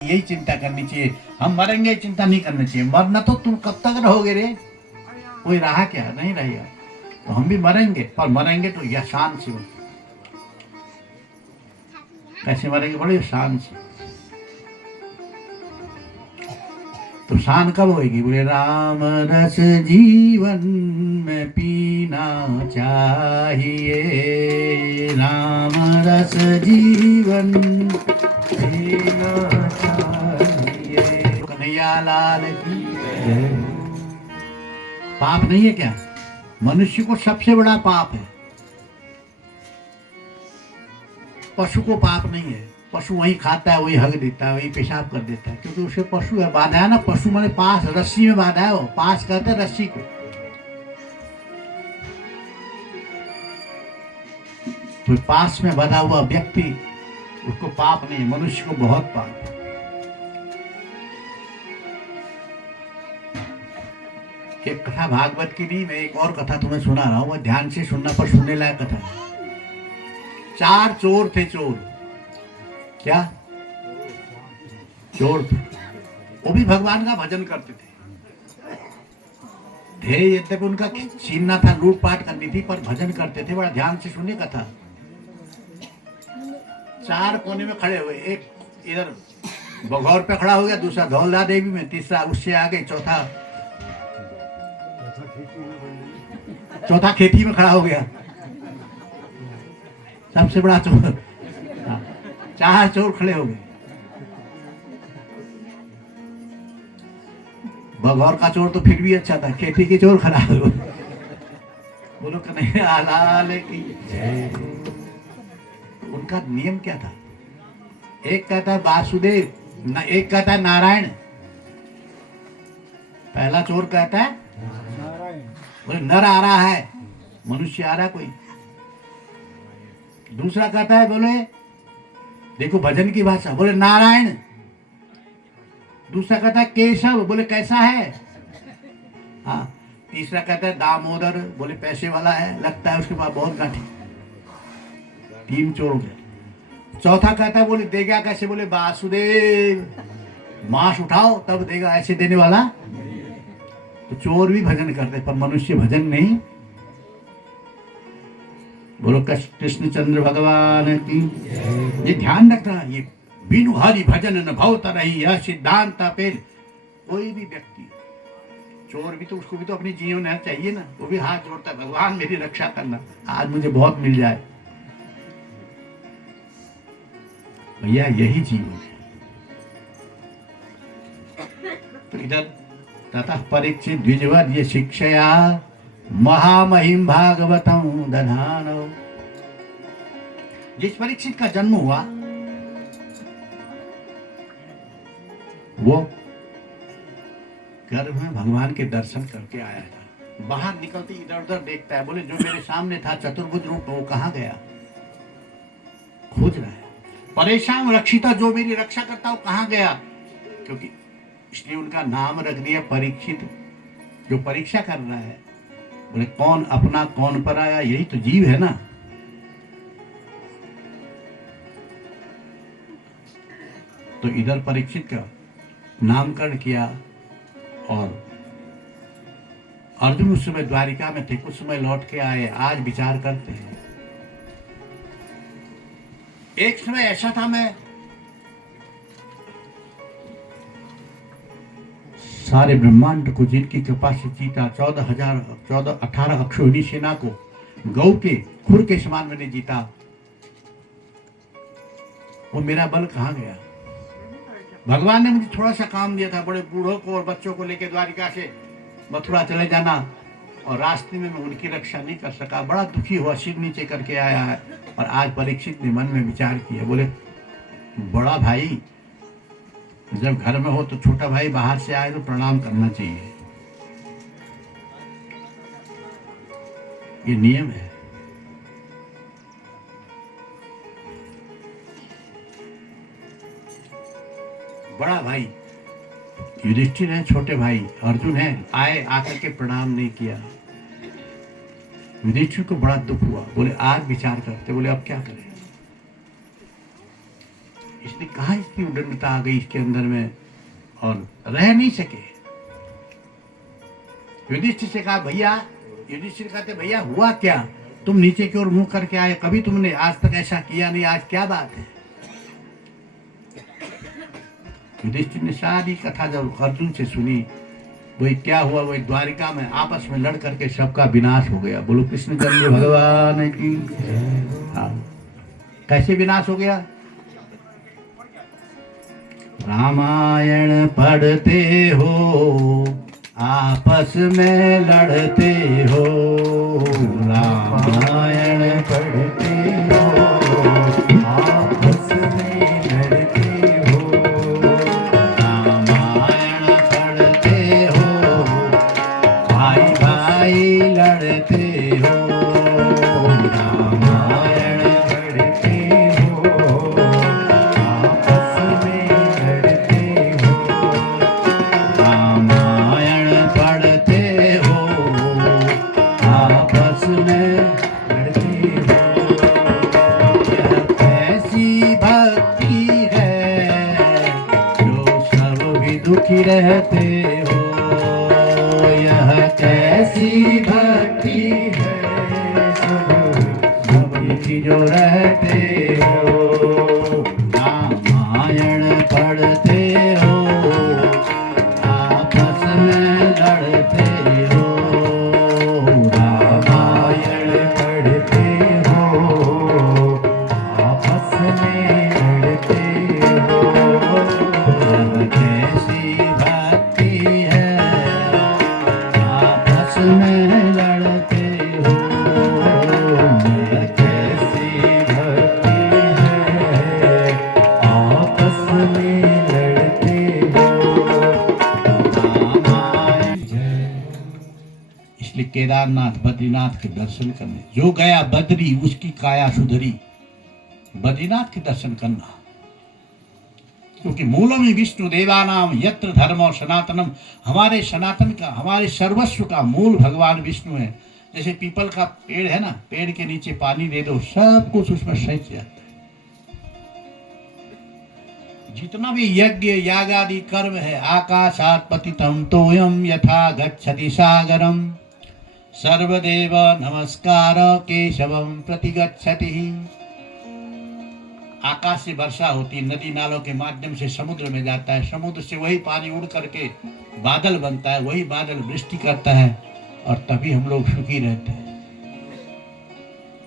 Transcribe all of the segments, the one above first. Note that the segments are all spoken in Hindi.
यही चिंता करनी चाहिए। हम मरेंगे चिंता नहीं करनी चाहिए। मरना तो तुम कब तक रहोगे रे, कोई रहा क्या, नहीं रहेगा। तो हम भी मरेंगे, पर मरेंगे तो यह शान से। कैसे मरेंगे, बड़े शान से। तो शान कब होगी, बोले राम रस जीवन में पीना चाहिए, राम रस जीवन पीना चाहिए। कन्हैया लाल की जय। पाप नहीं है क्या? मनुष्य को सबसे बड़ा पाप है। पशु को पाप नहीं है। पशु वही खाता है, वही हग देता है, वही पेशाब कर देता है, क्योंकि उसे पशु है, बांधा है ना। पशु माने पास, रस्सी में बांधा है। वो पास कहते हैं रस्सी को। तो पास में बंधा हुआ व्यक्ति, उसको पाप नहीं। मनुष्य को बहुत पाप है। एक कथा भागवत की नहीं, मैं एक और कथा तुम्हें सुना रहा हूं, ध्यान से सुनना, पर सुनने लायक कथा। 4 चोर थे। चोर क्या? चोर थे। वो भी भगवान का भजन करते थे। ध्येय यद्यपि उनका छीनना था, लूटपाट करनी थी, पर भजन करते थे। बड़ा ध्यान से सुनिए कथा। 4 कोने में खड़े हुए। एक इधर बघौर पे खड़ा हो गया, दूसरा धौलधा देवी में, तीसरा उससे आगे, चौथा खेती में खड़ा हो गया। सबसे बड़ा चोर। 4 चोर खड़े हो गए। बघौर का चोर तो फिर भी अच्छा था, खेती के चोर खड़ा हो गए। बोलो कन्हैया लाल की जय। उनका नियम क्या था? एक कहता है वासुदेव, एक कहता है नारायण। पहला चोर कहता है बोले नर आ रहा है, मनुष्य आ रहा है कोई। दूसरा कहता है, बोले देखो भजन की भाषा, बोले नारायण। दूसरा कहता है केशव, बोले कैसा है। हाँ। तीसरा कहता है दामोदर, बोले पैसे वाला है, लगता है उसके पास बहुत गांठी। 3 चोर हो गए। चौथा कहता है, बोले देगा कैसे, बोले वासुदेव, मांस उठाओ तब देगा, ऐसे देने वाला। तो चोर भी भजन करते, पर मनुष्य भजन नहीं। बोलो कृष्ण चंद्र भगवान की। ये ध्यान रखना, ये बिनु हरि भजन न भव तरहि, यह सिद्धांत पे। कोई भी व्यक्ति, चोर भी तो, उसको भी तो अपनी जीवन है चाहिए ना। वो भी हाथ जोड़ता है, भगवान मेरी रक्षा करना, आज मुझे बहुत मिल जाए। भैया यही जीवन है। तो इधर ततः परीक्षित द्विजवर ये शिक्षया महामहिम भागवतम दधानो। जिस परीक्षित का जन्म हुआ, वो गर्भ में भगवान के दर्शन करके आया था। बाहर निकलते इधर उधर देखता है, बोले जो मेरे सामने था चतुर्भुज रूप, वो कहाँ गया, खोज रहा है। परेशान रक्षिता, जो मेरी रक्षा करता वो कहाँ गया। क्योंकि इसलिए उनका नाम रख दिया परीक्षित, जो परीक्षा कर रहा है। बोले कौन अपना कौन पर आया, यही तो जीव है ना। तो इधर परीक्षित का नामकरण किया। और अर्जुन उस समय द्वारिका में थे, कुछ समय लौट के आए। आज विचार करते हैं, एक समय ऐसा था, मैं सारे ब्रह्मांड को जिनकी कृपा से जीता, 18 अक्षोहिणी सेना को गौ के खुर के समान मैंने जीता। वो मेरा बल कहाँ गया। भगवान ने मुझे थोड़ा सा काम दिया था, बड़े बूढ़ों को और बच्चों को लेकर द्वारिका से मथुरा चले जाना, और रास्ते में मैं उनकी रक्षा नहीं कर सका। बड़ा दुखी हुआ, सिर नीचे करके आया है। और आज परीक्षित ने मन में विचार किया, बोले बड़ा भाई जब घर में हो तो छोटा भाई बाहर से आए तो प्रणाम करना चाहिए, ये नियम है। बड़ा भाई युधिष्ठिर है, छोटे भाई अर्जुन है, आए, आकर के प्रणाम नहीं किया। युधिष्ठिर को बड़ा दुख हुआ। बोले आज विचार करते, बोले अब क्या करें। इसने कहा इसकी उद्दंडता आ गई इसके अंदर में और रह नहीं सके। युधिष्ठिर से कहा भैया, युधिष्ठिर कहते भैया हुआ क्या, तुम नीचे की ओर मुंह करके आए, कभी तुमने आज तक ऐसा किया नहीं, आज क्या बात है। युधिष्ठिर ने सारी कथा जब अर्जुन से सुनी, वही क्या हुआ, वही द्वारिका में आपस में लड़ करके सबका विनाश हो गया। बोलो कृष्णचंद्र भगवान की। हाँ, कैसे विनाश हो गया। रामायण पढ़ते हो आपस में लड़ते हो, रामायण पढ़ते हो आपस में लड़ते हो, रामायण पढ़ते हो भाई भाई लड़ते हो, रामायण पढ़ते हो आपस में लड़ते हो, रामायण पढ़ते हो आपस में लड़ते हो। यह कैसी भक्ति है जो सब भी दुखी रहते हो, यह कैसी भक्ति है सब दुखी जो रहते हो, रामायण पढ़ते हो आपस में लड़ते हो, रामायण पढ़ते हो आपस में लड़ते हो। यह कैसी भक्ति है आपस में लड़ते हो, यह कैसी भक्ति है आपस में लड़ते हो। इसलिए केदारनाथ बद्रीनाथ के दर्शन करने जो गया बद्री उसकी काया सुधरी, बद्रीनाथ के दर्शन करना, क्योंकि मूलम ही विष्णु देवानाम यत्र धर्म और सनातनम, हमारे सनातन का हमारे सर्वस्व का मूल भगवान विष्णु है। जैसे पीपल का पेड़ है ना, पेड़ के नीचे पानी दे दो सब कुछ उसमें सच जाता है। जितना भी यज्ञ याग आदि कर्म है, आकाशात् पतितं तोयम यथा गच्छति सागरम, सर्वदेव नमस्कार केशवम प्रतिगच्छति। आकाश से वर्षा होती, नदी नालों के माध्यम से समुद्र में जाता है, समुद्र से वही पानी उड़ करके बादल बनता है, वही बादल वृष्टि करता है और तभी हम लोग सुखी रहते हैं।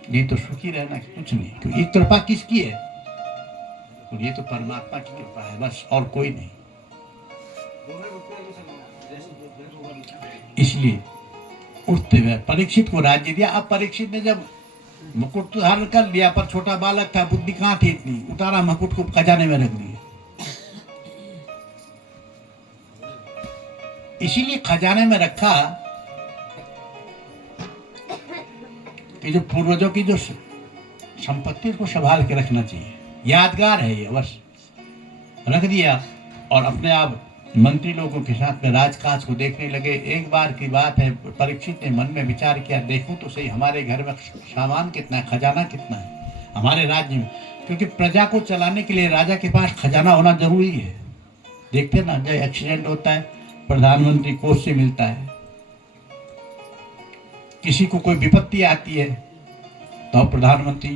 ये तो सुखी रहना कुछ नहीं, क्योंकि कृपा किसकी है, और ये तो परमात्मा की कृपा है बस, और कोई नहीं। इसलिए उठते हुए परीक्षित को राज्य दिया। अब परीक्षित ने जब मुकुट तो धारण कर लिया, पर छोटा बालक था, बुद्धि कहाँ थी इतनी, उतारा मुकुट को खजाने में रख दिया। इसीलिए खजाने में रखा कि जो पूर्वजों की जो संपत्ति को संभाल के रखना चाहिए, यादगार है ये, बस रख दिया। और अपने आप मंत्री लोगों के साथ में राजकाज को देखने लगे। एक बार की बात है, परीक्षित ने मन में विचार किया, देखूं तो सही हमारे घर में सामान कितना है, खजाना कितना है हमारे राज्य में, क्योंकि प्रजा को चलाने के लिए राजा के पास खजाना होना जरूरी है। देखते ना, जब एक्सीडेंट होता है प्रधानमंत्री कोष से मिलता है, किसी को कोई विपत्ति आती है तो प्रधानमंत्री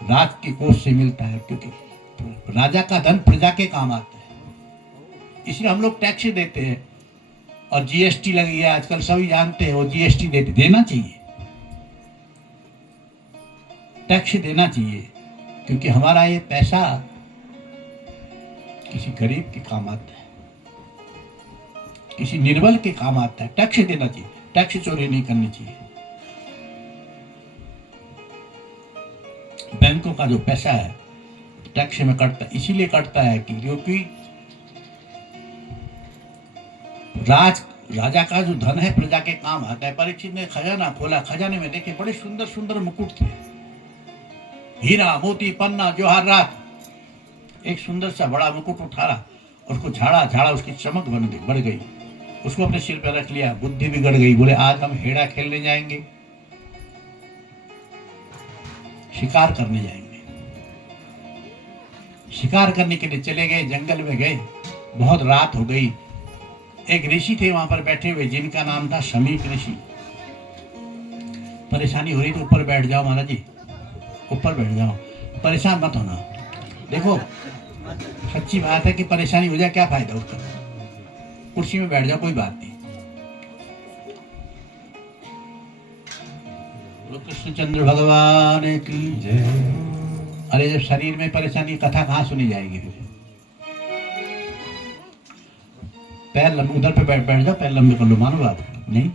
राज के कोष से मिलता है, क्योंकि राजा का धन प्रजा के काम आता है। इसलिए हम लोग टैक्स देते हैं, और जीएसटी लगी है आजकल, सभी जानते हैं, वो जीएसटी देना चाहिए, टैक्स देना चाहिए, क्योंकि हमारा ये पैसा किसी गरीब के काम आता है, किसी निर्बल के काम आता है। टैक्स देना चाहिए, टैक्स चोरी नहीं करनी चाहिए। बैंकों का जो पैसा है टैक्स में कटता, इसीलिए कटता है कि क्योंकि राजा का जो धन है प्रजा के काम आता है। परीक्षित ने खजाना खोला, खजाने में देखे बड़े सुंदर सुंदर मुकुट थे, हीरा मोती पन्ना जवाहरात। एक सुंदर सा बड़ा मुकुट उठाया, उसको झाड़ा झाड़ा, उसकी चमक बढ़ गई, उसको अपने सिर पर रख लिया। बुद्धि बिगड़ गई, बोले आज हम हेड़ा खेलने जाएंगे, शिकार करने जाएंगे। शिकार करने के लिए चले गए, जंगल में गए, बहुत रात हो गई। एक ऋषि थे वहां पर बैठे हुए जिनका नाम था शमीक ऋषि। परेशानी हो रही तो ऊपर बैठ जाओ महाराज जी, ऊपर बैठ जाओ, परेशान मत होना। देखो सच्ची बात है कि परेशानी हो जाए क्या फायदा उसका, कुर्सी में बैठ जाओ, कोई बात नहीं। कृष्णचंद्र भगवान की जय। अरे जब शरीर में परेशानी, कथा कहाँ सुनी जाएगी फिर? पैर लंबे उधर पे बैठ जाओ, पैर लंबे कर लो, मानो बात नहीं?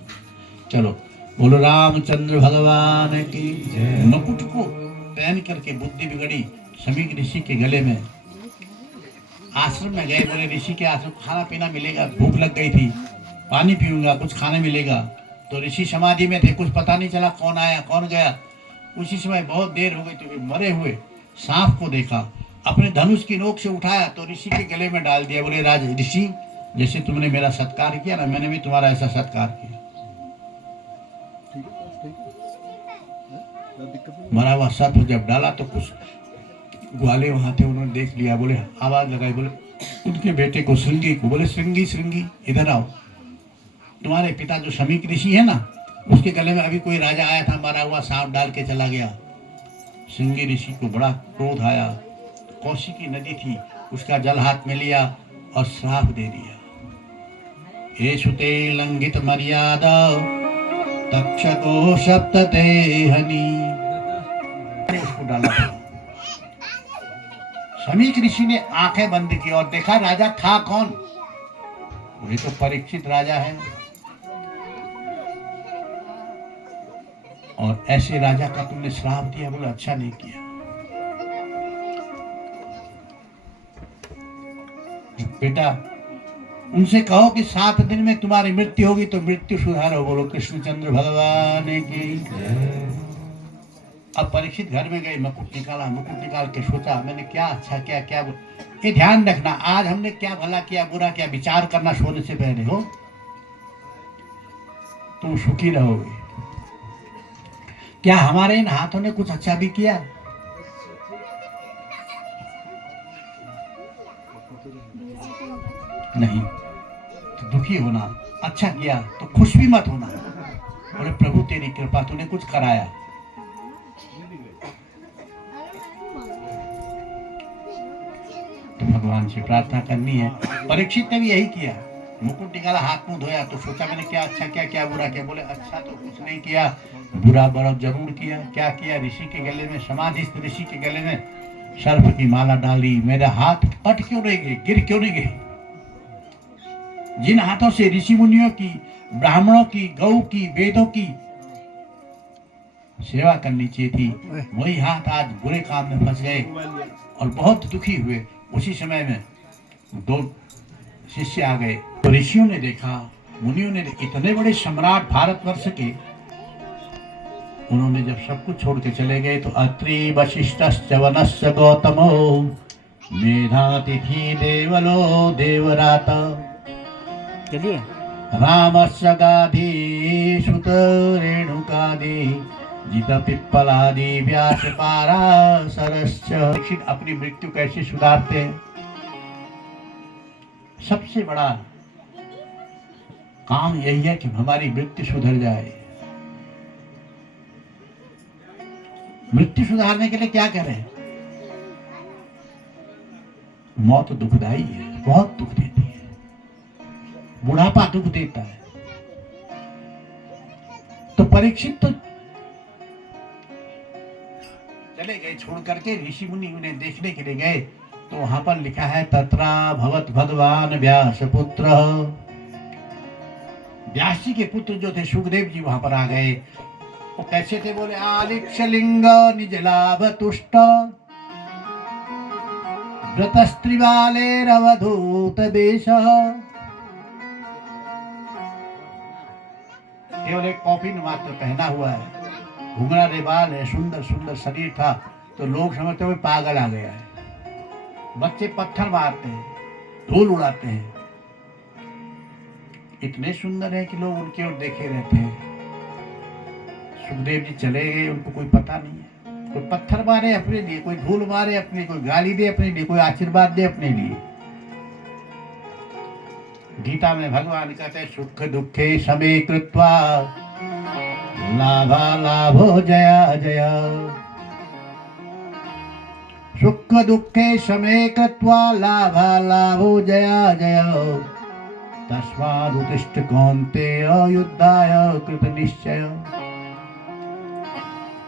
चलो बोलो रामचंद्र भगवान की जय। मुकुट को पहन करके बुद्धि बिगड़ी शमीक ऋषि के गले में। आश्रम में गए, बोले ऋषि के आश्रम खाना पीना मिलेगा, भूख लग गई थी, पानी पीऊंगा, कुछ खाने मिलेगा। तो ऋषि समाधि में थे, कुछ पता नहीं चला कौन आया कौन गया। उसी समय बहुत देर हो गई तो मरे हुए सांप को देखा, अपने धनुष की नोक से उठाया तो ऋषि के गले में डाल दिया। बोले राज ऋषि, जैसे तुमने मेरा सत्कार किया ना, मैंने भी तुम्हारा ऐसा सत्कार किया। मरा हुआ सांप जब डाला तो कुछ ग्वाले वहां थे, उन्होंने देख लिया, बोले आवाज लगाई, बोले उनके बेटे को श्रृंगी को, बोले श्रृंगी श्रृंगी इधर आओ, तुम्हारे पिता जो शमीक ऋषि है ना, उसके गले में अभी कोई राजा आया था, मरा हुआ सांप डाल के चला गया। श्रृंगी ऋषि को बड़ा क्रोध आया। कौशिकी नदी थी, उसका जल हाथ में लिया और श्राप दे दिया। एषुते लंघित मर्यादा तक्षको सप्तते हनि। उसको डाला। शमीक ऋषि ने आंखें बंद की और देखा राजा था कौन? वही तो परीक्षित राजा है। और ऐसे राजा का तुमने श्राप दिया, बोले अच्छा नहीं किया। बेटा उनसे कहो कि 7 दिन में तुम्हारी मृत्यु होगी तो मृत्यु सुधारो। बोलो कृष्णचंद्र भगवान की। अब परीक्षित घर में गए, मुकुट निकाला, मुकुट निकाल के सोचा मैंने क्या अच्छा क्या क्या। ये ध्यान रखना, आज हमने क्या भला किया बुरा किया, विचार करना सोने से पहले हो, तुम सुखी रहोगे। क्या हमारे इन हाथों ने कुछ अच्छा भी किया? नहीं। तो दुखी होना, अच्छा किया तो खुश भी मत होना। बोले प्रभु तेरी कृपा, तूने कुछ कराया। तो भगवान से प्रार्थना करनी है। परीक्षित ने भी यही किया, मुकुट निकाला, हाथ मुंह धोया तो सोचा मैंने क्या अच्छा किया क्या बुरा किया। बोले अच्छा तो कुछ नहीं किया, बुरा बड़ा जरूर किया। क्या किया? ऋषि के गले में, समाधिस्थ ऋषि के गले में सर्प की माला डाली। मेरे हाथ कट क्यों नहीं गए, गिर क्यों नहीं गए? जिन हाथों से ऋषि मुनियों की, ब्राह्मणों की, गौ की, वेदों की सेवा करनी चाहिए थी, वही हाथ आज बुरे काम में फंस गए और बहुत दुखी हुए। उसी समय में 2 शिष्य आ गए। तो ऋषियों ने देखा, मुनियों ने, इतने बड़े सम्राट भारतवर्ष के, उन्होंने जब सब कुछ छोड़ के चले गए तो अत्रि वशिष्ठश्च वनश्च गौतमो मेधातिथि देवलो देवरात चलिए रामस्य गाधी सुत रेणुकादि जित पिप्पलादि व्यास पाराशरश्च। अपनी मृत्यु कैसे सुधारते हैं? सबसे बड़ा काम यही है कि हमारी मृत्यु सुधर जाए। मृत्यु सुधारने के लिए क्या करें? मौत दुखदाई है, बहुत दुख देती है, बुढ़ापा दुख देता है। तो परीक्षित तो चले गए छोड़ करके, ऋषि मुनि उन्हें देखने के लिए गए तो वहां पर लिखा है तत्रा भवत भगवान व्यास पुत्र। व्यास जी के पुत्र जो थे सुखदेव जी वहां पर आ गए। वो कैसे थे? बोले आलिक्ष लिंग निज लाभ तुष्ट व्रतस्त्रिवाले रवधूत देश। केवल एक कॉफिन मात्र पहना हुआ है, घुंघरा रे बाल है, सुंदर सुंदर शरीर था, तो लोग समझते हुए पागल आ गया है। बच्चे पत्थर मारते हैं, धूल उड़ाते हैं, इतने सुंदर है कि लोग उनकी ओर देखे रहते हैं। सुखदेव जी चले गए, उनको कोई पता नहीं है। कोई पत्थर मारे अपने लिए, कोई धूल मारे अपने, कोई गाली दे अपने लिए, कोई आशीर्वाद दे अपने लिए। गीता में भगवान कहते हैं सुख दुखे समे कृत्वा लाभा लाभो जया जया। सुख दुखे समे कृत्वा लाभा लाभो जया जया। तस्माद् उत्तिष्ठ कौन्तेय युद्धाय कृत निश्चय।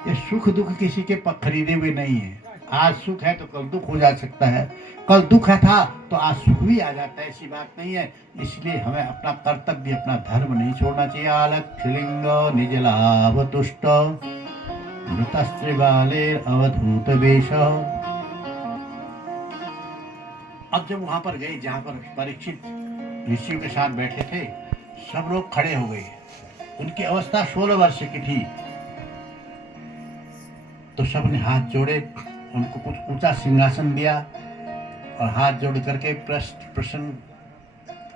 ये सुख दुख किसी के खरीदे हुए नहीं है। आज सुख है तो कल दुख हो जा सकता है, कल दुख है था तो आज सुख भी आ जाता है, ऐसी बात नहीं है। इसलिए हमें अपना कर्तव्य, अपना धर्म नहीं छोड़ना चाहिए। आलक्षलिंग निज लाभ तुष्ट मृतस्त्रिबालेर अवधूत वेश। अब जब वहां पर गए जहां पर परीक्षित ऋषियों के साथ बैठे थे, सब लोग खड़े हो गए। उनकी अवस्था 16 वर्ष की थी। तो सबने हाथ जोड़े, उनको कुछ ऊंचा सिंहासन दिया और हाथ जोड़ करके प्रश्न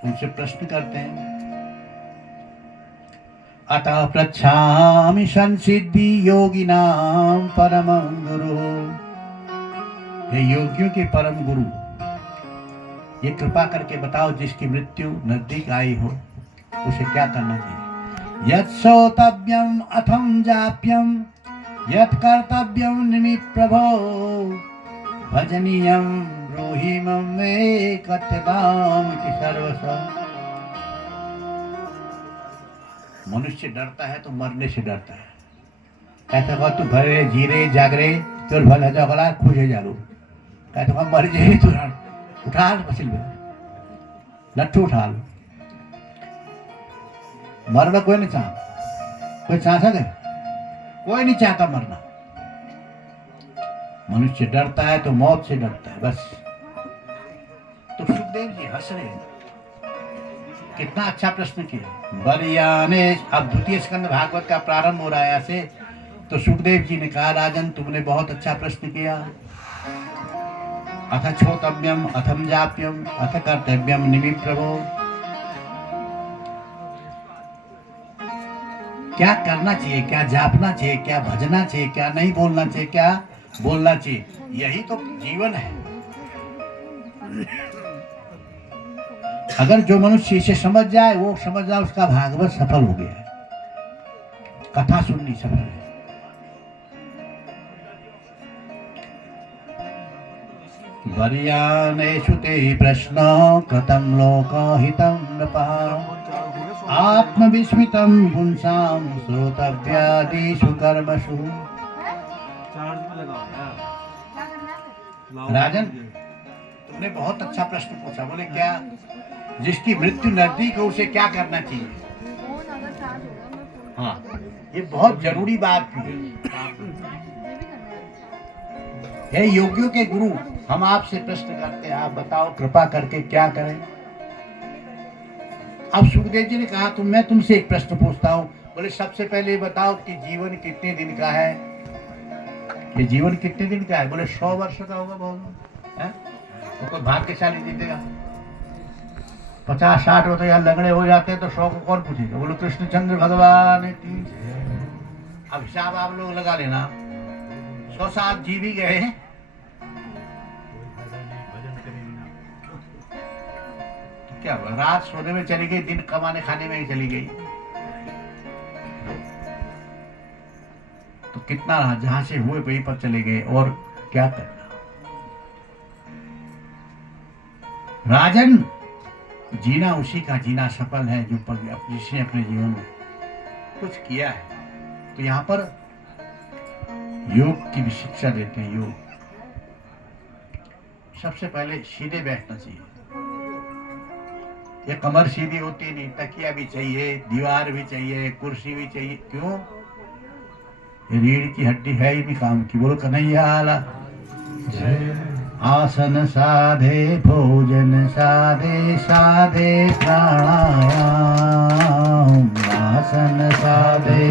उनसे प्रश्न करते हैं। अतः पृच्छामि संसिद्धि योगिनां परमं गुरु। हे योगियों के परम गुरु, ये कृपा करके बताओ जिसकी मृत्यु नजदीक आई हो उसे क्या करना चाहिए। यत् श्रोतव्यम अथम जाप्यम यत् कर्तव्यम निमि प्रभो भजनीयम ब्रूहि मम मे कथ्यताम इति सर्वशः। मनुष्य डरता है तो मरने से डरता है। कहता है तू भरे जीरे जागरे तोर भला जगला खुजे जालू। कहता है मर जाए तू उठा मछली लट्ठू उठा लो। मरना कोई नहीं चाहता, कोई चाहता है? कोई नहीं चाहता मरना। मनुष्य डरता है तो मौत से डरता है बस। तो सुखदेव जी हंस रहे हैं, कितना अच्छा प्रश्न किया। बलियाने अब द्वितीय स्कंद भागवत का प्रारंभ हो रहा है ऐसे। तो सुखदेव जी ने कहा राजन तुमने बहुत अच्छा प्रश्न किया। अथ श्रोतव्यम अथम जाप्यम अथ कर्तव्यम निमि प्रभो। क्या करना चाहिए, क्या जापना चाहिए, क्या भजना चाहिए, क्या नहीं बोलना चाहिए, क्या बोलना चाहिए, यही तो जीवन है। अगर जो मनुष्य इसे समझ जाए, वो समझ जाए उसका भागवत सफल हो गया है, कथा सुननी सफल है। वर्यानेषु ते प्रश्न कृतं लोकहितं नृपः आत्मविस्मितं पुंसां श्रोतव्यादिषु कर्मसु। राजन तुमने बहुत अच्छा प्रश्न पूछा। बोले क्या? जिसकी मृत्यु नजदीक हो उसे क्या करना चाहिए। हाँ, ये बहुत जरूरी बात है। हे योगियों के गुरु, हम आपसे प्रश्न करते हैं, आप बताओ कृपा करके क्या करें। अब सुखदेव जी ने कहा तो मैं तुमसे एक प्रश्न पूछता हूँ। बोले सबसे पहले बताओ कि जीवन कितने दिन का है। ये जीवन कितने दिन का है? बोले 100 वर्ष का होगा बहुत है। तो कोई भाग्यशाली जीतेगा। 50-60 होते या लगड़े हो जाते हैं तो 100 को कौन पूछेगा। बोलो कृष्णचंद्र भगवान की। अब हिसाब आप लोग लगा लेना, 100 साल जी भी गए हैं। क्या रात सोने में चली गई, दिन कमाने खाने में ही चली गई, तो कितना रहा? जहां से हुए वहीं पर चले गए। और क्या करना। राजन जीना उसी का जीना सफल है जो जिसने अपने जीवन में कुछ किया है। तो यहाँ पर योग की भी शिक्षा देते हैं। योग सबसे पहले सीधे बैठना चाहिए। ये कमर सीधी होती नहीं, तकिया भी चाहिए, दीवार भी चाहिए, कुर्सी भी चाहिए। क्यों? ये रीढ़ की हड्डी है ही नहीं काम की। बोलो कन्हैया आला। आसन साधे भोजन साधे साधे प्राणायाम। आसन साधे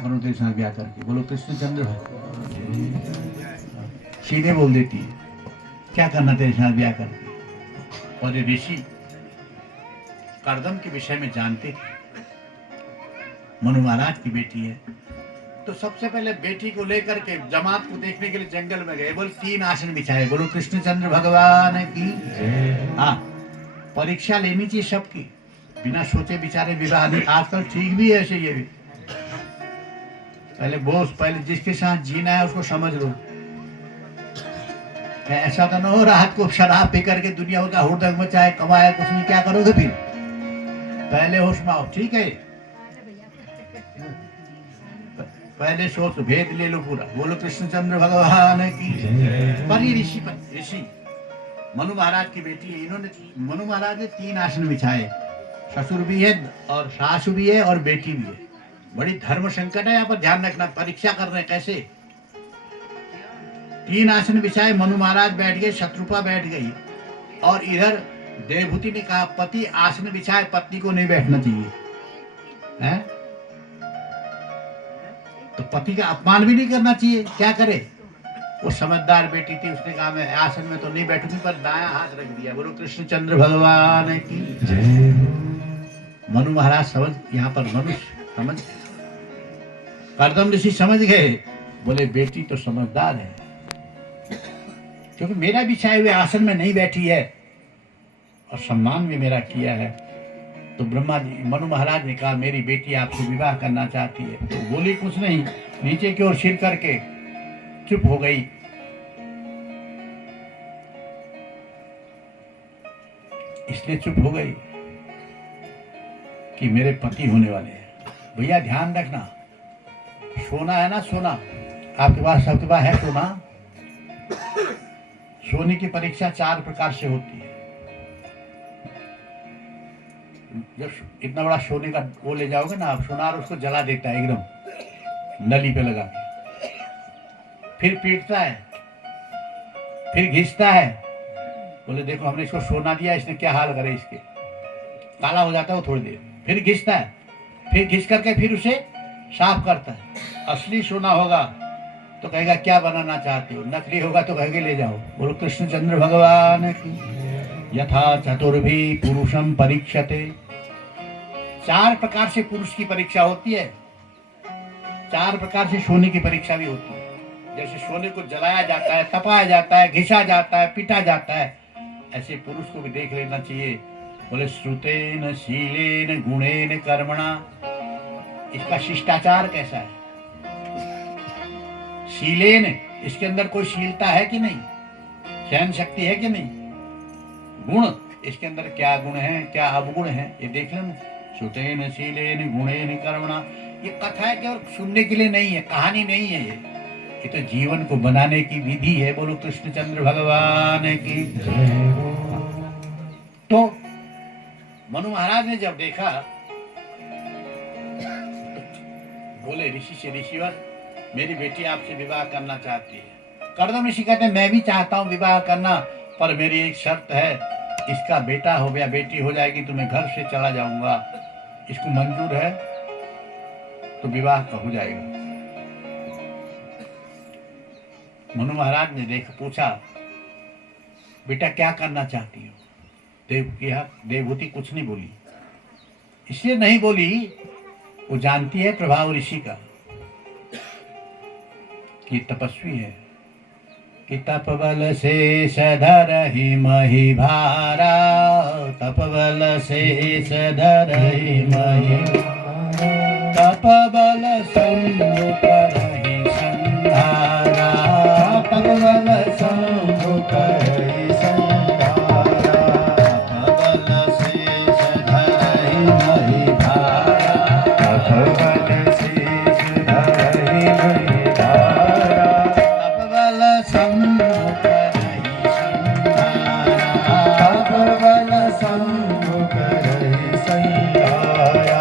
करूं तेरे साथ ब्याह करके? बोलो कृष्णचंद्र भाई। सीधे बोल देती है, क्या करना तेरे साथ ब्याह करके? और ये ऋषि कर्दम के विषय में जानते थे, मनु महाराज की बेटी है, तो सबसे पहले बेटी को लेकर के जमात को देखने के लिए जंगल में गए। बोल 3 आसन बिछाए। बोलो कृष्णचंद्र भगवान की। हाँ, परीक्षा लेनी चाहिए सबकी, बिना सोचे विचारे विवाह नहीं। आजकल ठीक भी है ऐसे, ये भी पहले बोस, पहले जिसके साथ जीना है उसको समझ लो। ऐसा तो ना हो रात को शराब पी करके दुनिया होता हुड़दंग मचाए, कमाए कुछ नहीं, क्या करोगे फिर? पहले होश में आओ, ठीक है? पहले सोच, भेद ले लो पूरा। बोलो कृष्णचंद्र भगवान की। पर ये ऋषि मनु महाराज की बेटी है, इन्होंने मनु महाराज ने 3 आसन बिछाए। ससुर भी है और सासू भी है और बेटी भी है। बड़ी धर्म संकट है यहाँ पर, ध्यान रखना। परीक्षा कर रहे हैं कैसे। 3 आसन बिछाए, मनु महाराज बैठ गए, शत्रुपा बैठ गई, और इधर देवभूति ने कहा पति आसन बिछाए, पत्नी को नहीं बैठना चाहिए है? तो पति का अपमान भी नहीं करना चाहिए, क्या करे? वो समझदार बेटी थी, उसने कहा मैं आसन में तो नहीं बैठूंगी, पर दाया हाथ रख दिया। बोलो कृष्णचंद्र भगवान की। मनु महाराज समझ, यहाँ पर मनुष्य समझ, कर्दम ऋषि समझ गए। बोले बेटी तो समझदार है, क्योंकि मेरा बिछाए हुए आसन में नहीं बैठी है और सम्मान भी मेरा किया है। तो ब्रह्मा जी, मनु महाराज ने कहा मेरी बेटी आपसे विवाह करना चाहती है। तो बोली कुछ नहीं, नीचे की ओर सिर करके चुप हो गई। इसलिए चुप हो गई कि मेरे पति होने वाले हैं। भैया ध्यान रखना, सोना है ना, सोना आपके पास, सबके पास है सोना। सोने की परीक्षा 4 प्रकार से होती है। जब इतना बड़ा सोने का वो ले जाओगे ना आप, सोनार उसको जला देता है एकदम नली पे लगा के, फिर पीटता है, फिर घिसता है। बोले देखो हमने इसको सोना दिया, इसने क्या हाल करे, इसके काला हो जाता है वो थोड़ी देर, फिर घिसता है, फिर घिस करके फिर उसे साफ करता है। असली सोना होगा तो कहेगा क्या बनाना चाहते हो, नकली होगा तो कहेगा ले जाओ। बोलो कृष्णचंद्र भगवान की। यथा चतुर्भी पुरुषम परीक्षते। 4 प्रकार से पुरुष की परीक्षा होती है, 4 प्रकार से सोने की परीक्षा भी होती है। जैसे सोने को जलाया जाता है, तपाया जाता है, घिसा जाता है, पीटा जाता है, ऐसे पुरुष को भी देख लेना चाहिए। बोले श्रुतेन शीलेन गुणेन कर्मणा। इसका शिष्टाचार कैसा है? शीलेन, इसके अंदर कोई शीलता है कि नहीं, सहन शक्ति है कि नहीं? गुण, इसके अंदर क्या गुण है, क्या अवगुण है, ये देख लेना। श्रुतेन शीलेन गुणेन कर्मणा। ये कथा है केवल सुनने के लिए नहीं है, कहानी नहीं है, ये तो जीवन को बनाने की विधि है। बोलो कृष्णचंद्र भगवान की। तो मनु महाराज ने जब देखा बोले ऋषि से, ऋषिवर मेरी बेटी आपसे विवाह करना चाहती है। कर्दम ऋषि कहते हैं मैं भी चाहता हूँ विवाह करना, पर मेरी एक शर्त है, इसका बेटा हो गया, बेटी हो जाएगी तो मैं घर से चला जाऊंगा। इसको मंजूर है तो विवाह का हो जाएगा। मनु महाराज ने पूछा बेटा क्या करना चाहती हो? देवभूति कुछ नहीं बोली। इसलिए नहीं बोली, वो जानती है प्रभाव ऋषि का कि तपस्वी है, कि तपबल से सधरहि मही भारा, तपबल से सधरहि मही, तपबल शंभु करहि संधारा, तपबल शंभु करहि संधारा, तपबल से सधरहि मही भारा, तपबल से सधरहि मही भारा, तपबल शंभु करहि संधारा, तपबल शंभु करहि संधारा।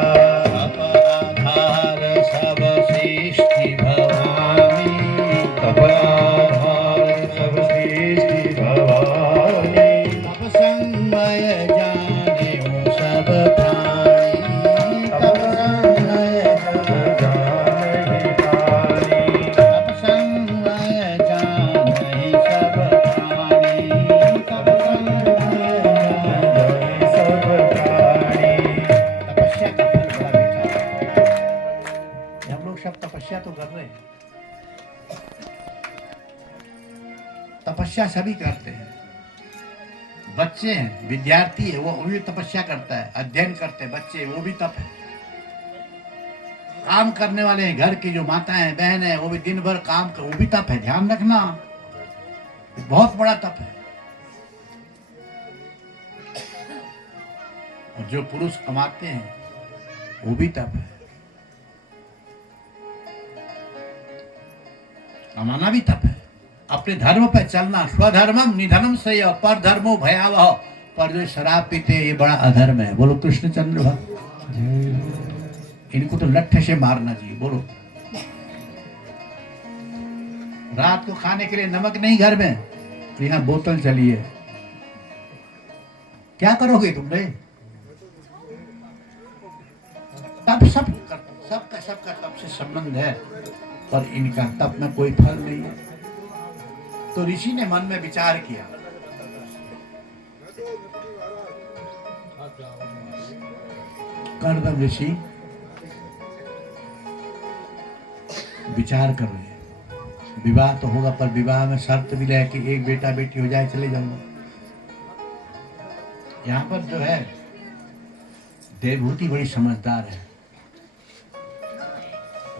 तपस्या सभी करते हैं। बच्चे हैं, विद्यार्थी है, वो भी तपस्या करता है, अध्ययन करते हैं बच्चे, वो भी तप है। काम करने वाले हैं, घर की जो माताएं हैं, बहन है, वो भी दिन भर काम कर, वो भी तप है। ध्यान रखना, बहुत बड़ा तप है। और जो पुरुष कमाते हैं वो भी तप है। कमाना भी तप है। अपने धर्म पर चलना, स्वधर्मम निधनम से, पर धर्मो भयावह, पर जो शराब पीते ये बड़ा अधर्म है। बोलो कृष्णचंद्र भक्त, इनको तो लट्ठे से मारना चाहिए। बोलो, रात को खाने के लिए नमक नहीं घर में, तो यहाँ बोतल चली है, क्या करोगे तुमने? तब सबका तप से संबंध है, पर इनका तप में कोई फल नहीं है। तो ऋषि ने मन में विचार किया, कर्दम ऋषि विचार कर रहे हैं, विवाह तो होगा, पर विवाह में शर्त भी है कि एक बेटा बेटी हो जाए, चले जाऊंगा। यहाँ पर जो है देवभूति बड़ी समझदार है,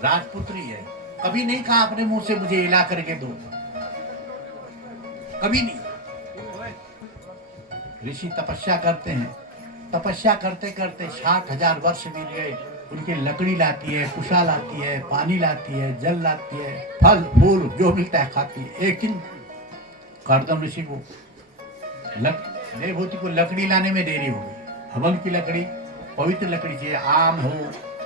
राजपुत्री है। कभी नहीं कहा अपने मुंह से मुझे इला करके दो, कभी नहीं। ऋषि तपस्या करते हैं, तपस्या करते करते 60,000 वर्ष बीत गए। उनकी लकड़ी लाती है, कुशा लाती है, पानी लाती है, जल लाती है, फल फूल जो मिलता है खाती है। एक दिन कर्दम ऋषि को देवभूति को लकड़ी लाने में देरी हो गई। हवन की लकड़ी पवित्र लकड़ी चाहिए, आम हो,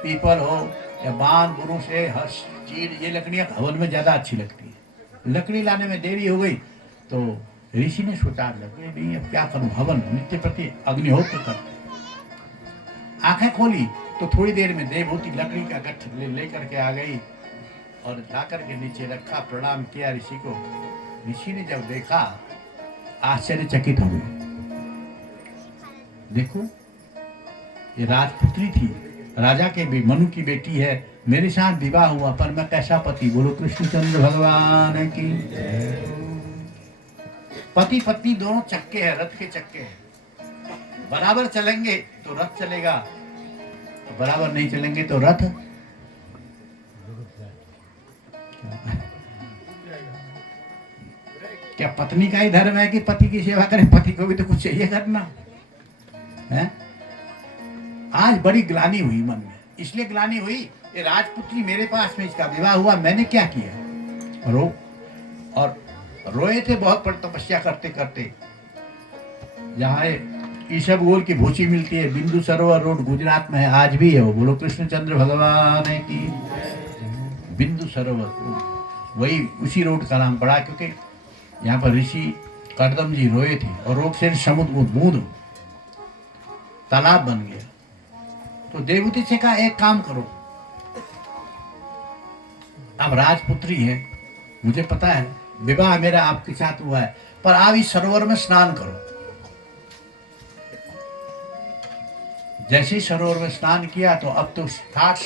पीपल हो या बान, बुरुश है, हर्ष, चीड़, ये लकड़ियाँ हवन में ज्यादा अच्छी लगती है। लकड़ी लाने में देरी हो गई तो ऋषि ने सोचा, लगे नहीं अब क्या करूं, हवन नित्य प्रति अग्निहोत्र करते। आंखें खोली तो थोड़ी देर में देवभूति लकड़ी का गट्ठ ले करके आ गई और जाकर के नीचे रखा, प्रणाम किया ऋषि को। ऋषि ने जब देखा आश्चर्यचकित हो गए। देखो, ये राजपुत्री थी, राजा के भी मनु की बेटी है, मेरे साथ विवाह हुआ, पर मैं कैसा पति। बोलो कृष्णचंद्र भगवान की। पति पत्नी दोनों चक्के हैं, रथ के चक्के हैं। बराबर चलेंगे तो रथ चलेगा, बराबर नहीं चलेंगे तो रथ क्या पत्नी का ही धर्म है कि पति की सेवा करे? पति को भी तो कुछ चाहिए करना है। आज बड़ी ग्लानि हुई मन में, इसलिए ग्लानि हुई, ये राजपुत्री मेरे पास में, इसका विवाह हुआ, मैंने क्या किया? और रोए थे बहुत, पर तपस्या करते करते। जहाँ ईशबगोल की भूसी मिलती है, बिंदु सरोवर रोड गुजरात में है, आज भी है वो। बोलो कृष्णचंद्र भगवान की। बिंदु सरोवर, वही उसी रोड का नाम पड़ा, क्योंकि यहाँ पर ऋषि कर्दम जी रोए थे और रोग से समुद्र बूंद तालाब बन गया। तो देवभूति से कहा, एक काम करो, अब राजपुत्री है, मुझे पता है विवाह मेरा आपके साथ हुआ है, पर आप इस सरोवर में स्नान करो। जैसे ही सरोवर में स्नान किया तो अब तो 60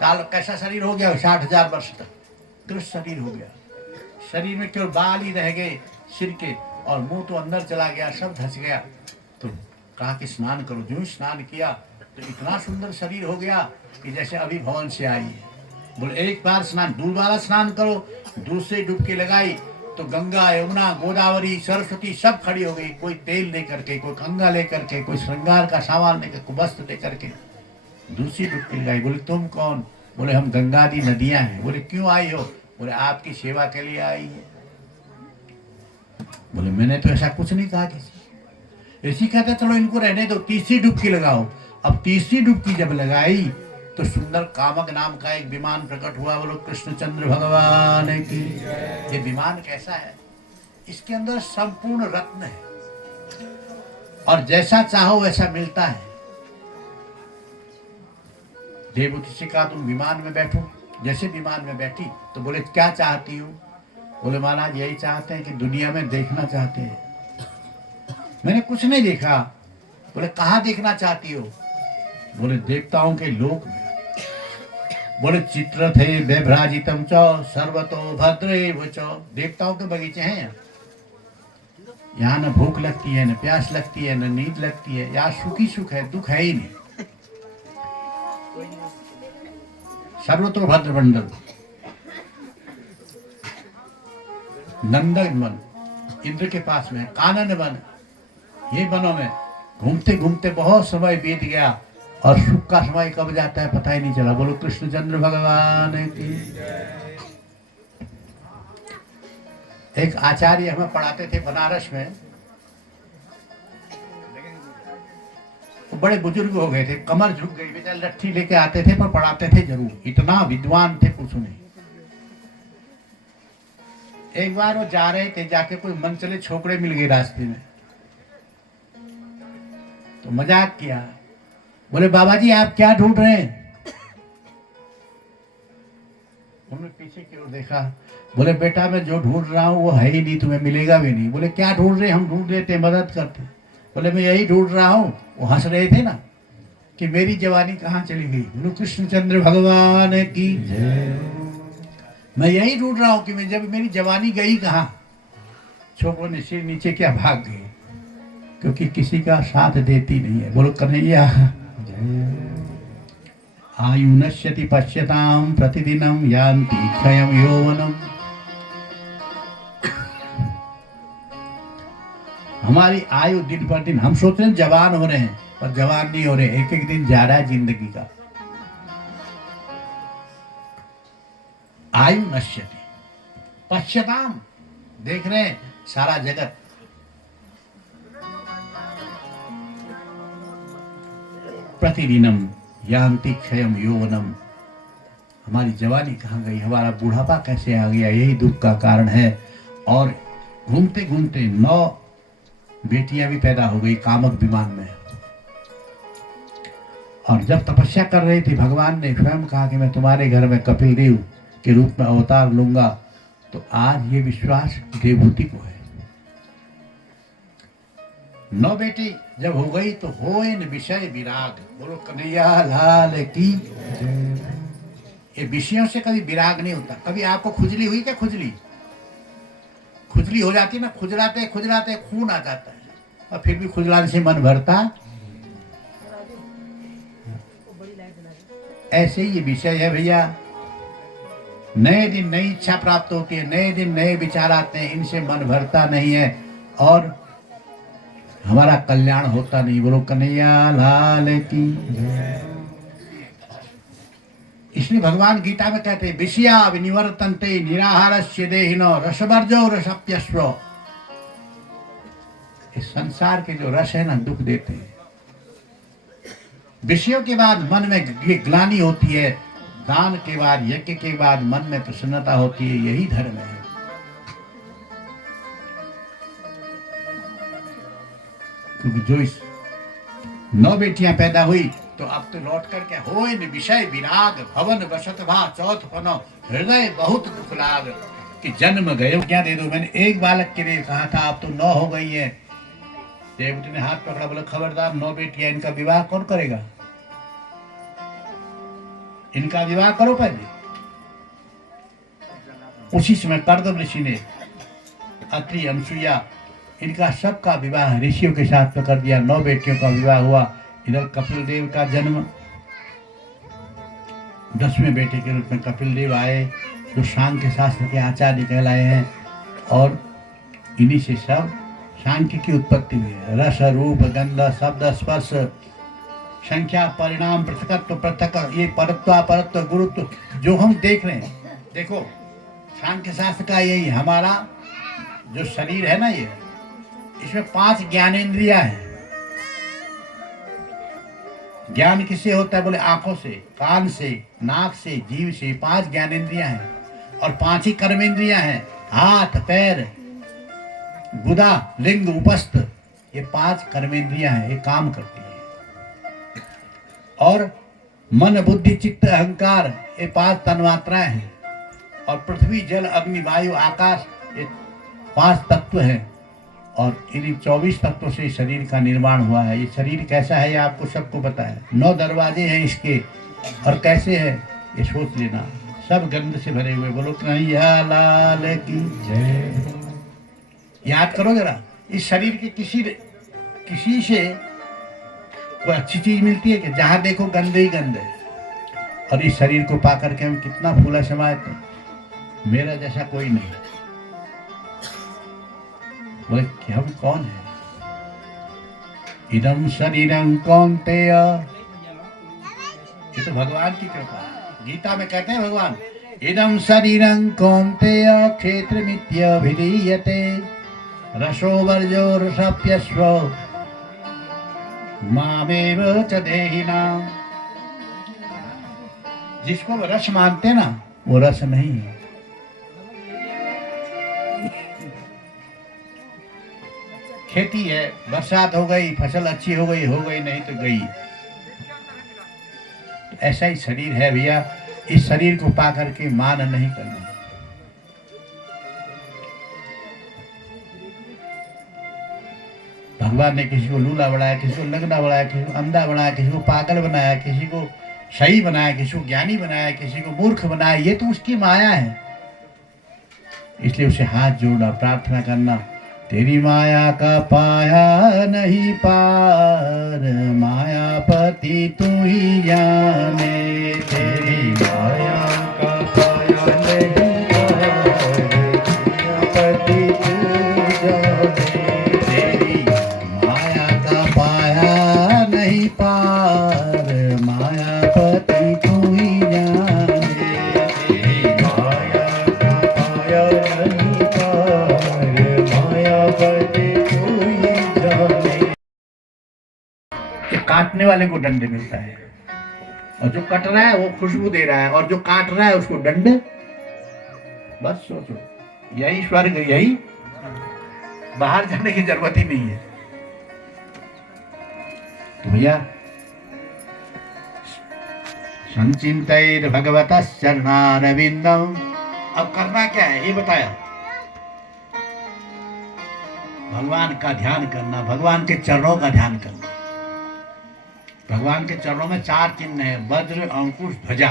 साल कैसा शरीर हो गया, 60,000 वर्ष तक कृष्ण शरीर हो गया। शरीर में केवल बाल ही रह गए सिर के, और मुंह तो अंदर चला गया, सब धस गया। तो कहा कि स्नान करो। जो स्नान किया तो इतना सुंदर शरीर हो गया कि जैसे अभी भवन से आई है। बोले एक बार स्नान, दूसरा स्नान करो। दूसरे डुबकी लगाई तो गंगा, यमुना, गोदावरी, सरस्वती सब खड़ी हो गई। कोई तेल लेकर के, कोई कंगा लेकर के, कोई श्रृंगार का सामान लेकर, कोई वस्त्र लेकर के। दूसरी डुबकी लगाई। बोले तुम कौन? बोले हम गंगादी नदियां हैं। बोले क्यों आई हो? बोले आपकी सेवा के लिए आई है। बोले मैंने तो ऐसा कुछ नहीं कहा किसी। ऐसी कहते चलो इनको रहने दो, तीसरी डुबकी लगाओ। अब तीसरी डुबकी जब लगाई तो सुंदर कामक नाम का एक विमान प्रकट हुआ। बोलो कृष्णचंद्र भगवान की। ये विमान कैसा है? इसके अंदर संपूर्ण रत्न है और जैसा चाहो वैसा मिलता है। देवभूति से कहा तुम विमान में बैठो। जैसे विमान में बैठी तो बोले क्या चाहती हो? बोले महाराज यही चाहते हैं कि दुनिया में देखना चाहते हैं। मैंने कुछ नहीं देखा। बोले कहाँ देखना चाहती हो? बोले देवताओं के लोक में। बोले चित्र थे व्यभ्राजितम च सर्वतो भद्रेव च। देवताओं के बगीचे हैं यहाँ। यहाँ न भूख लगती है, न प्यास लगती है, न नींद लगती है। यहाँ सुखी सुख है, दुख है ही नहीं। सर्वतो भद्र मंडल, नंदन वन इंद्र के पास में, कानन वन, ये वनों में घूमते घूमते बहुत समय बीत गया और सुख का समय कब जाता है पता ही नहीं चला। बोलो कृष्णचंद्र भगवान की। एक आचार्य हमें पढ़ाते थे बनारस में, वो बड़े बुजुर्ग हो गए थे, कमर झुक गई, बेचारे लट्ठी लेके आते थे पर पढ़ाते थे जरूर, इतना विद्वान थे पूछो नहीं। एक बार वो जा रहे थे, जाके कोई मनचले छोकरे मिल गए रास्ते में, तो मजाक किया, बोले बाबा जी आप क्या ढूंढ रहे हैं? उन्होंने पीछे की ओर देखा, बोले बेटा मैं जो ढूंढ रहा हूँ वो है ही नहीं, तुम्हें मिलेगा भी नहीं। बोले क्या ढूंढ रहे? हम ढूंढ लेते, मदद करते। बोले मैं यही ढूंढ रहा हूँ। वो हंस रहे थे ना कि मेरी जवानी कहाँ चली गई। बोलो कृष्णचंद्र भगवान की। मैं यही ढूंढ रहा हूँ कि मैं जब मेरी जवानी गई कहाँ। छोकरों ने सिर नीचे क्या भाग गए, क्योंकि किसी का साथ देती नहीं है। बोलो कन्हैया। आयु नश्यति पश्यताम प्रतिदिनम यान्ति क्षयम यौवनम। हमारी आयु दिन पर दिन, हम सोचते हैं जवान हो रहे हैं पर जवान नहीं हो रहे, एक एक दिन जा रहा है जिंदगी का। आयु नश्यति पश्यताम, देख रहे हैं सारा जगत। प्रतिदिनम यान्ति क्षयम यौवनम, हमारी जवानी कहाँ गई, हमारा बुढ़ापा कैसे आ गया, यही दुख का कारण है। और घूमते घूमते 9 बेटियां भी पैदा हो गई कामक विमान में। और जब तपस्या कर रही थी, भगवान ने स्वयं कहा कि मैं तुम्हारे घर में कपिल देव के रूप में अवतार लूंगा। तो आज ये विश्वास देवभूति को है। 9 बेटी जब हो गई तो हो इन विषय विराग। बोलो कन्हैया लाल की। ये विषयों से कभी विराग नहीं होता। कभी आपको खुजली हुई क्या? खुजली हो जाती ना, खुजलाते खुजलाते खून आ जाता है और फिर भी खुजलाने से मन भरता। ऐसे ही ये विषय है भैया। नए दिन नई इच्छा प्राप्त होती है, नए दिन नए विचार आते हैं, इनसे मन भरता नहीं है और हमारा कल्याण होता नहीं। बोलो कन्हैया लाल की। इसलिए भगवान गीता में कहते हैं विषया विनिवर्तन्ते निराहारस्य देहिनो रसवर्जो रसप्यस्व। इस संसार के जो रस है ना, दुख देते हैं। विषयों के बाद मन में ग्लानि होती है, दान के बाद यज्ञ के बाद मन में प्रसन्नता होती है। यही धर्म है। क्योंकि जो इस 9 बेटियां पैदा हुई तो अब तो लौट करके हो इन विषय विराग भवन बसत भा चौथ पनो हृदय बहुत दुख लाग कि जन्म गए क्या दे दो। मैंने एक बालक के लिए कहा था, अब तो 9 हो गई है। देवटी ने हाथ पकड़ा, बोला खबरदार 9 बेटियां, इनका विवाह कौन करेगा? इनका विवाह करो पहले। उसी समय कर्दम ऋषि ने अत्रि अनसुईया इनका सबका विवाह ऋषियों के साथ में कर दिया। 9 बेटियों का विवाह हुआ। इधर कपिल देव का जन्म, 10वें बेटे के रूप में कपिल देव आए, जो सांख्य शास्त्र के आचार्य कहलाए हैं। और इन्हीं से सब सांख्य की उत्पत्ति हुई है। रस रूप गंध शब्द स्पर्श संख्या परिणाम पृथकत्व पृथक, ये परत्व अपरत्व गुरुत्व जो हम देख रहे हैं। देखो सांख्य शास्त्र का यही, हमारा जो शरीर है ना, ये इसमें 5 ज्ञानेंद्रियां हैं। ज्ञान किससे होता है? बोले आंखों से, कान से, नाक से, जीभ से। 5 ज्ञानेंद्रियां हैं और 5 ही कर्मेंद्रियां हैं। हाथ पैर गुदा लिंग उपस्थ, ये 5 कर्मेंद्रियां हैं, ये काम करती हैं। और मन बुद्धि चित्त अहंकार, ये 5 तन्मात्राएं हैं। और पृथ्वी जल अग्नि वायु आकाश, ये 5 तत्व हैं। और इन्हीं 24 तत्वों से शरीर का निर्माण हुआ है। ये शरीर कैसा है ये आपको सबको पता है। 9 दरवाजे हैं इसके। और कैसे है? ये सोच लेना, सब गंध से भरे हुए। बोलो कन्हैया लाल की जय। याद करो जरा, इस शरीर के किसी से कोई अच्छी चीज मिलती है कि जहां देखो गंद ही गंद है। और इस शरीर को पाकर के हम कितना फूला समाये, मेरा जैसा कोई नहीं। बोले कि हम कौन है? इदम शरीरं कौन्तेय, ये तो भगवान की कृपा है। गीता में कहते हैं भगवान, इदम शरीरं कौन्तेय क्षेत्रमित्यभिधीयते रसो वर्जो रसप्यस्व मामेव च देहिनाम्। जिसको रस मानते ना, वो रस नहीं है। खेती है, बरसात हो गई, फसल अच्छी हो गई, नहीं तो गई। तो ऐसा ही शरीर है भैया, इस शरीर को पा करके मान नहीं करना। भगवान ने किसी को लूला बनाया, किसी को लगना बनाया, किसी को अंधा बनाया, किसी को पागल बनाया, किसी को सही बनाया, किसी को ज्ञानी बनाया, किसी को मूर्ख बनाया। ये तो उसकी माया है। इसलिए उसे हाथ जोड़ना, प्रार्थना करना, तेरी माया का पाया नहीं पार, मायापति तू ही जाने। तेरी माया का पाया नहीं पार, मायापति तू जाने। तेरी माया का पाया नहीं पार, मायापति तू ही जाने। तेरी माया का पाया नहीं पार, मायापति तू ही जाने। ये काटने वाले को दंड मिलता है, और जो कट रहा है वो खुशबू दे रहा है, और जो काट रहा है उसको दंड। बस सोचो, यही स्वर्ग, यही, बाहर जाने की जरूरत ही नहीं है। तो भैया संचिंतित भगवतः चरणारविंदम। अब करना क्या है ये बताया, भगवान का ध्यान करना, भगवान के चरणों का ध्यान करना। भगवान के चरणों में 4 चिन्ह है, वज्र, अंकुश, ध्वजा।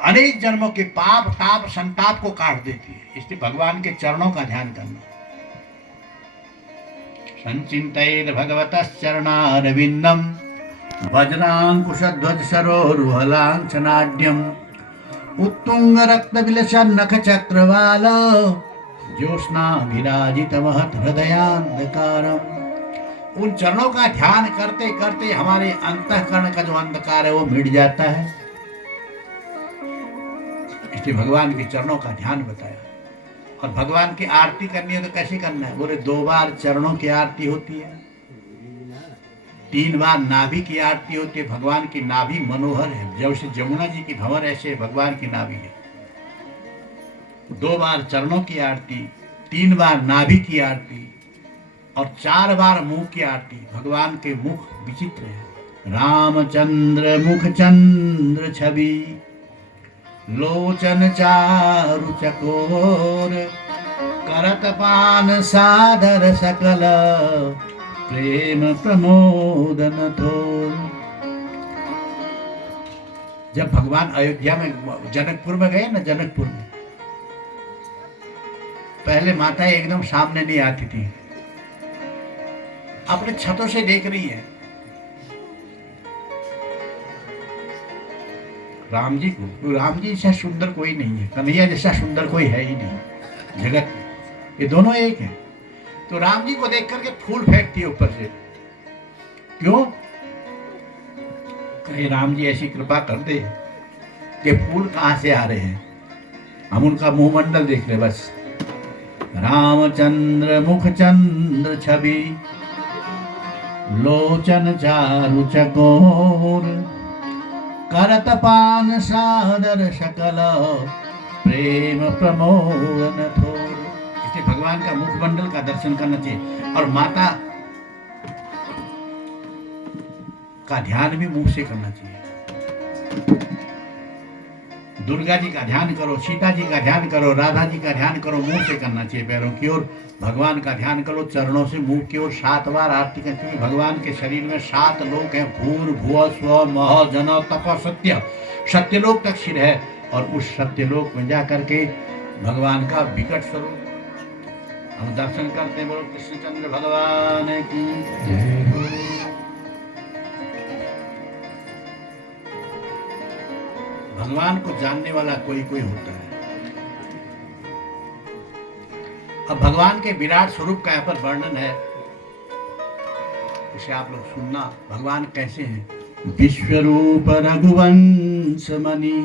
अनेक जन्मों के पाप ताप संताप को काट देती है। इसलिए भगवान के चरणों का ध्यान करना। संचिंतित भगवतः चरणारविंदम वज्रांकुशध्वज सरोरुहलांछनाढ्यम उत्तुंग रक्त विलसन नख चक्रवाल ज्योत्स्ना विराजित महत हृदयांधकारम। उन चरणों का ध्यान करते करते हमारे अंतःकरण का जो अंधकार है वो मिट जाता है। इसलिए भगवान के चरणों का ध्यान बताया। और भगवान की आरती करनी है तो कैसे करना है? बोले 2 बार चरणों की आरती होती है, 3 बार नाभि की आरती होती है। भगवान की नाभि मनोहर है, जैसे जमुना जी की भंवर ऐसे भगवान की नाभि है। 2 बार चरणों की आरती, 3 बार नाभि की आरती और 4 बार मुख की आरती। भगवान के मुख विचित्र है। रामचंद्र मुख चंद्र छवि लोचन चारु चकोर करत पान सादर सकल प्रेम प्रमोदन थोर। जब भगवान अयोध्या में जनकपुर में गए ना, जनकपुर में पहले माताएं एकदम सामने नहीं आती थी, अपने छतों से देख रही है राम जी को। तो राम जी जैसा सुंदर कोई नहीं है, कन्हैया जैसा सुंदर कोई है ही नहीं जगत में, ये दोनों एक है। तो राम जी को देख करके फूल फेंकती है ऊपर से। क्यों? कहीं राम जी ऐसी कृपा कर दे कि फूल कहां से आ रहे हैं, हम उनका मुंहमंडल देख ले बस। रामचंद्र मुख चंद्र छवि लोचन चारु चकोर करत पान सादर सकल प्रेम प्रमोदन थोर। इसलिए भगवान का मुखमंडल का दर्शन करना चाहिए। और माता का ध्यान भी मुख से करना चाहिए। दुर्गा जी का ध्यान करो, सीता जी का ध्यान करो, राधा जी का ध्यान करो, मुंह से करना चाहिए, पैरों की ओर। भगवान का ध्यान करो चरणों से, मुंह की ओर 7 बार आरती करते हैं। भगवान के शरीर में 7 लोक हैं, भूर भुव स्व मह जन तप सत्य। सत्यलोक तक सिर है, और उस सत्यलोक में जाकर के भगवान का विकट स्वरूप हम दर्शन करते हैं। बोलो कृष्णचंद्र भगवान की जय हो। भगवान को जानने वाला कोई कोई होता है। अब भगवान के विराट स्वरूप का यहाँ पर वर्णन है, इसे आप लोग सुनना। भगवान कैसे हैं? विश्वरूप रघुवंश मणि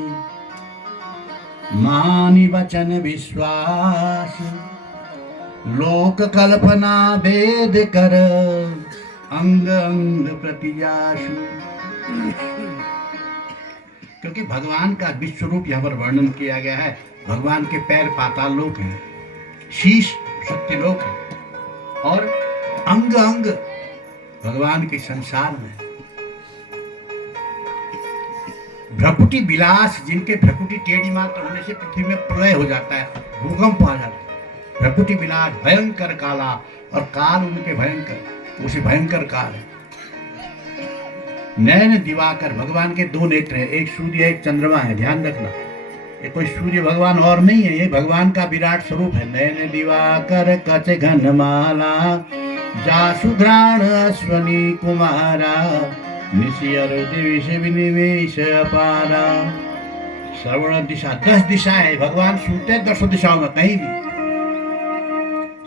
मानि वचन विश्वास, लोक कल्पना वेद कर अंग अंग प्रतिजाशु। क्योंकि भगवान का विश्वरूप यहाँ पर वर्णन किया गया है। भगवान के पैर पाताल लोक है, शीश सत्यलोक है, और अंग अंग भगवान के संसार में। भ्रकुटी विलास, जिनके भ्रकुटी टेढ़ी मात्र होने से पृथ्वी में प्रलय हो जाता है, भूकंप आ जाता है। भ्रकुटी विलास भयंकर काला, और काल उनके भयंकर, उसे भयंकर काल है। नयन दिवाकर, भगवान के दो नेत्र हैं, एक सूर्य एक चंद्रमा है, ध्यान रखना। ये कोई सूर्य भगवान और नहीं है, ये भगवान का विराट स्वरूप है। नयन दिवाकर कच घन माला, जासु घ्राण अश्वनी कुमारा, निशियर दिविश विनिवेश अपारा। श्रवण दिशा, 10 दिशा है, भगवान सुनते हैं 10 दिशाओं में कहीं भी।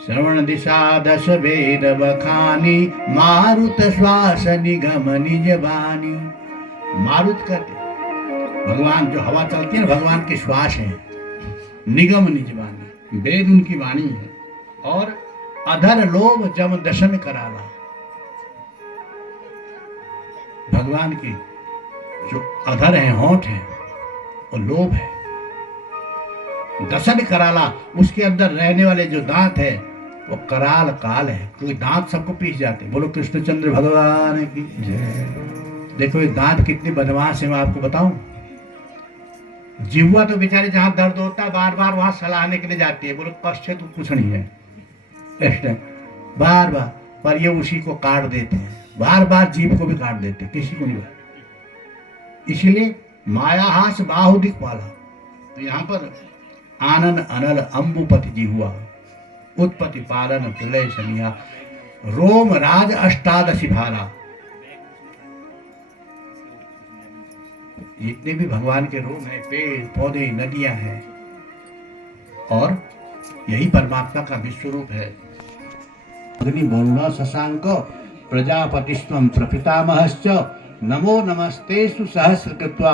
श्रवण दिशा 10 वेद बखानी, मारुत श्वास निगम निज बानी। मारुत कहते भगवान, जो हवा चलती है भगवान के श्वास है। निगम निज बानी, वेद उनकी वाणी है। और अधर लोभ जम दशन कराला, भगवान की जो अधर है, होंठ है, वो लोभ है। दशन कराला, उसके अंदर रहने वाले जो दांत है वो कराल काल है, क्योंकि दांत सबको पीस जाते हैं। बोलो कृष्णचंद्र भगवान की जय। देखो ये दांत कितने बदमाश है, मैं आपको बताऊं। जिह्वा तो बेचारे जहां दर्द होता है बार बार वहां सलाहने के लिए जाती है। बोलो कष्ट तो कुछ नहीं है, बार बार, पर ये उसी को काट देते हैं, बार बार जीव को भी काट देते हैं, किसी को नहीं काटते। इसलिए माया हास बाहु दिखपाला। तो यहाँ पर आनन अनल अंबुपति जिह्वा, उत्पत्ति पालन प्रलय सनिया, रोम राज अष्टादशी भारा। जितने भी भगवान के रूप हैं, पेड़ पौधे नदियां हैं, और यही परमात्मा का विश्व रूप है। अग्नि वरुण शशांक प्रजापतिस्त्वं प्रपितामहश्च, नमो नमस्तेषु सहस्रकृत्वा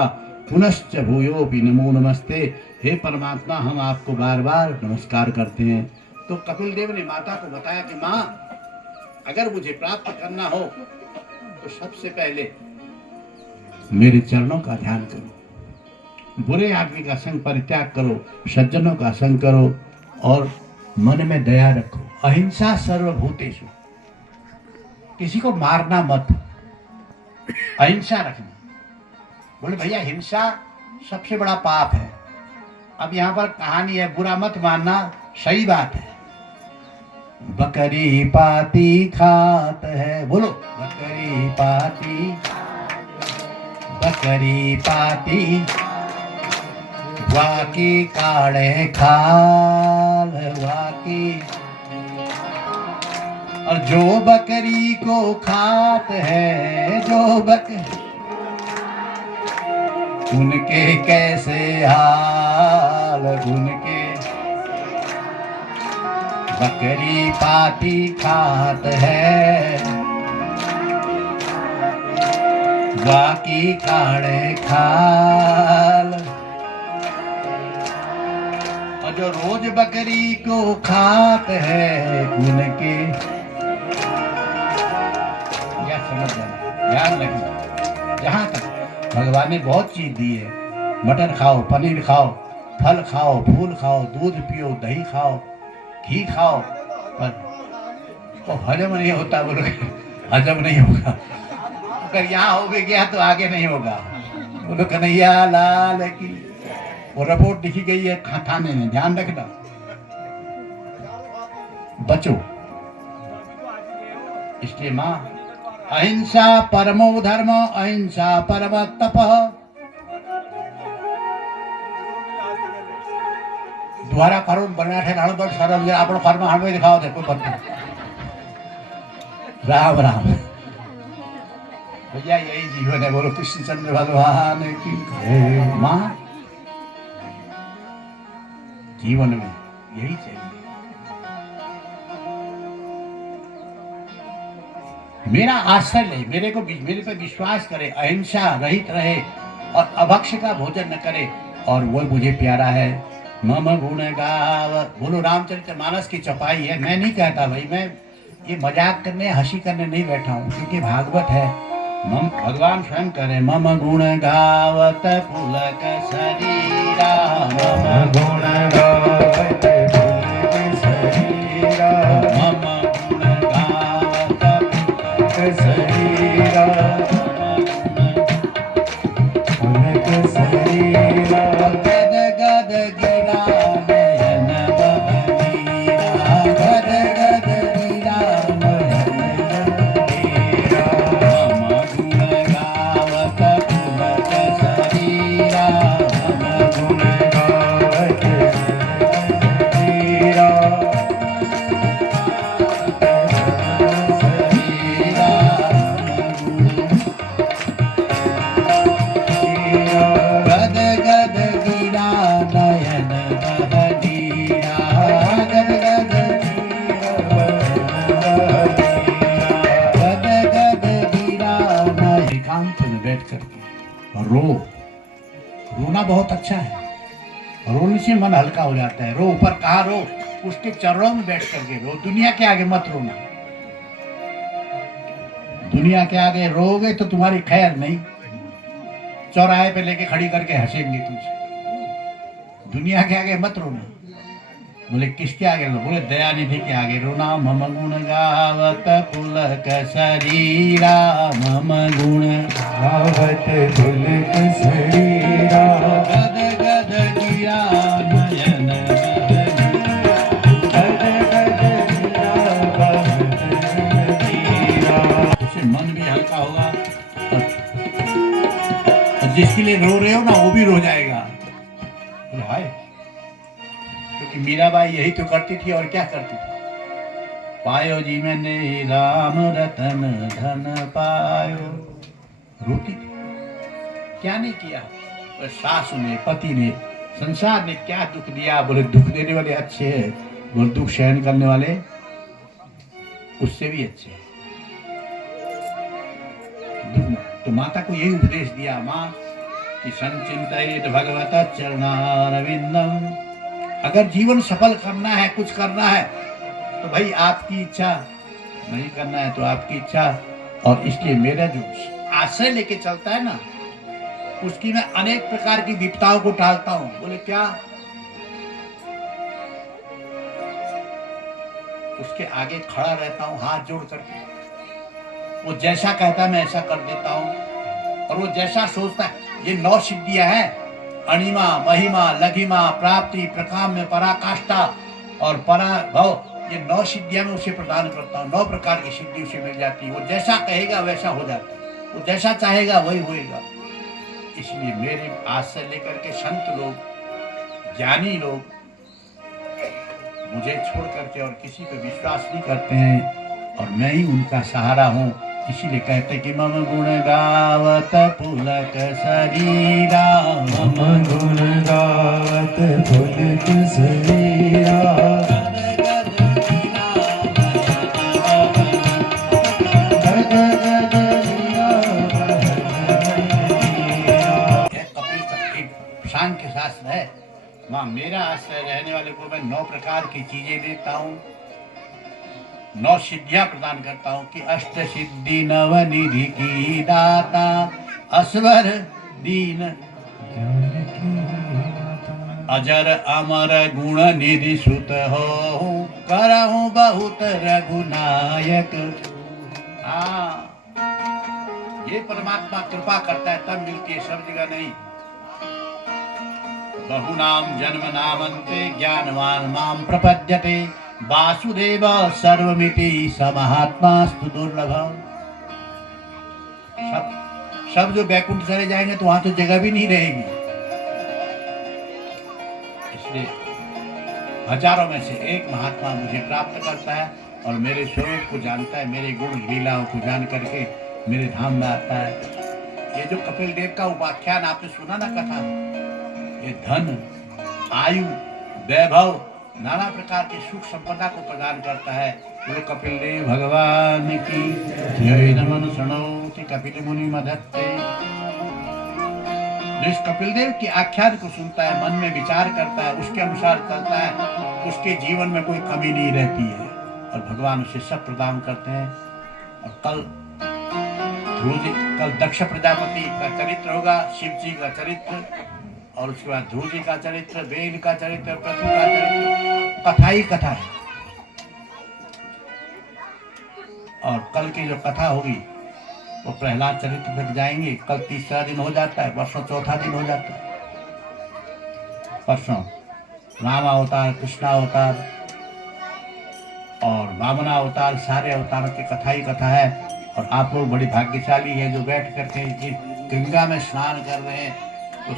पुनश्च भूयोऽपि नमो नमस्ते। हे परमात्मा, हम आपको बार बार नमस्कार करते हैं। तो कपिल देव ने माता को बताया कि माँ, अगर मुझे प्राप्त करना हो तो सबसे पहले मेरे चरणों का ध्यान करो, बुरे आदमी का संग परित्याग करो, सज्जनों का संग करो, और मन में दया रखो। अहिंसा सर्वभूतेषु, किसी को मारना मत, अहिंसा रखना। बोले भैया हिंसा सबसे बड़ा पाप है। अब यहाँ पर कहानी है, बुरा मत मानना, सही बात है। बकरी पाती खात है, बोलो बकरी पाती, बकरी पाती वाकी काढ़े खाल वाकी। और जो बकरी को खात है, जो बकरी, उनके कैसे हाल, उनके। बकरी पाती खात है, वाकी काढ़े खाल। और जो रोज बकरी को खात है, उनके, या समझ जाना, ध्यान रखना। जहां तक भगवान ने बहुत चीज दी है, मटन खाओ, पनीर खाओ, फल खाओ, फूल खाओ, दूध पियो, दही खाओ, घी खाओ, पर वो हजम नहीं होता। बोलो हजम नहीं होगा, अगर यहाँ हो भी गया तो आगे नहीं होगा। बोलो कन्हैया लाल की। वो रिपोर्ट लिखी गई है थाने में, ध्यान रखना, बचो। इसलिए माँ, अहिंसा परमो धर्म, अहिंसा परम तपः, द्वारा करुण बना है राणो पर सरल આપણો કર્મ હામે દેખાવ દે કોઈ બંધ राम राम भैया यही जीवन है। बोलो कृष्णचंद्र भगवान की माँ जीवन में यही चाहिए। मेरा आश्रय ले, मेरे पे विश्वास करे, अहिंसा रहित रहे और अभक्ष का भोजन न करे, और वो मुझे प्यारा है। मम गुण गाव, बोलो रामचरितमानस की चौपाई है। मैं नहीं कहता भाई, मैं ये मजाक करने हंसी करने नहीं बैठा हूँ, क्योंकि भागवत है। मम भगवान स्वयं करे, मम गुण गावत पुलक शरीरा, मम गुण गावत पुलक शरीरा, मम गुण गावत पुलक शरीरा, पुलक शरीरा, गद गद गिरा नयन बहनीरा, गद गद गिरा नयन बहनीरा, मम गुण गावत पुलक शरीरा, मम गुण गावत शरीरा, गद गद गिरा नयन बहनीरा, गद गद गद गद गिरा नयन। एकांत में बैठ करके रोना बहुत अच्छा है। रोने से मन हल्का हो जाता है। रो ऊपर कहाँ रो, उसके चरणों में बैठ करके रो। दुनिया के आगे मत रोना। दुनिया के आगे रोगे तो तुम्हारी खैर नहीं। चौराहे पे लेके खड़ी करके हंसेंगे तुमसे। दुनिया के आगे मत रोना। बोले किसके आगे रो? बोले दयानिधि के आगे रोना। मम गुण गावत पुलक शरीरा, मम गुण गावत पुलक शरीरा, गद गद गिरा नयन बहनीरा, गद गद गिरा बहनीरा। उससे मन भी हल्का होगा, और जिसके लिए रो रहे हो ना वो भी रो जाएगा। हाय, क्योंकि मीराबाई यही तो करती थी, और क्या करती थी? पायो जी मैंने राम रतन धन पायो, रोती थी। क्या नहीं किया? सासू ने, पति ने, संसार ने क्या दुख दिया? बोले दुख देने वाले अच्छे हैं, बोले दुख सहन करने वाले उससे भी अच्छे हैं। तो माता को यही उपदेश दिया माँ कि संचिंतित भगवता चरणारविंदम। अगर जीवन सफल करना है, कुछ करना है, तो भाई आपकी इच्छा, नहीं करना है तो आपकी इच्छा। और इसलिए मेरा जो आश्रय लेके चलता है ना, उसकी मैं अनेक प्रकार की विपदाओं को टालता हूं। बोले क्या? उसके आगे खड़ा रहता हूं हाथ जोड़ करके। वो जैसा कहता है मैं ऐसा कर देता हूं, और वो जैसा सोचता है। ये 9 सिद्धियां हैं, अणिमा, महिमा, लघिमा, प्राप्ति, प्रकाम्य, पराकाष्ठा और पराभव। ये 9 सिद्धियां मैं उसे प्रदान करता हूँ। 9 प्रकार की सिद्धि उसे मिल जाती है। वो जैसा कहेगा वैसा हो जाता है, वो जैसा चाहेगा वही होएगा। इसलिए मेरे आश्रय लेकर के संत लोग, ज्ञानी लोग मुझे छोड़ करके और किसी पर विश्वास नहीं करते हैं, और मैं ही उनका सहारा हूँ। इसीलिए कहते कि मम गुण गावत पुलक शरीरा, मम गुण गावत पुलक शरीरा, सांख्य शास्त्र है। माँ मेरा आश्रय रहने वाले को मैं 9 प्रकार की चीजें देता हूँ, 9 सिद्धियां प्रदान करता हूँ कि अष्ट सिद्धि नवनिधि की दाता, असवर दीन अजर अमर गुण निधि सुत हो, करहूँ बहुत रघुनायक। ये परमात्मा कृपा करता है तब मिलती है, सब जगह नहीं। बहुनाम जन्म नामन्ते ज्ञानवान माम प्रपद्यते, वासुदेव सर्वमिति समहात्मास्तु दुर्लभम। सब जो बैकुंठ चले जाएंगे तो वहां तो जगह भी नहीं रहेगी। इसलिए हजारों में से एक महात्मा मुझे प्राप्त करता है और मेरे स्वरूप को जानता है, मेरे गुण लीलाओं को जान करके मेरे धाम में आता है। ये जो कपिल देव का उपाख्यान आपने सुना ना कथा, ये धन, आयु, वैभव, नाना प्रकार की सुख संपदा को प्रदान करता है। बोलो कपिल देव भगवान की जय। नमन शृणोति कपिल मुनि मदत्ते। जिस कपिल देव की आख्यान को सुनता है, मन में विचार करता है, उसके अनुसार चलता है, उसके जीवन में कोई कमी नहीं रहती है और भगवान उसे सब प्रदान करते हैं। और कल दक्ष प्रजापति का चरित्र होगा, शिव जी का चरित्र, और उसके बाद ध्रुव जी का चरित्र, वेद का चरित्र, पृथ्वी का चरित्र, कथा ही कथा है। और कल की जो कथा होगी वो प्रहलाद चरित्र तक जाएंगे। कल तीसरा दिन हो जाता है, परसों चौथा दिन हो जाता है। परसों राम अवतार, कृष्ण अवतार और वामना अवतार, सारे अवतारों की कथा ही कथा है। और आप लोग बड़ी भाग्यशाली है जो बैठ करके गंगा में स्नान कर रहे हैं। तो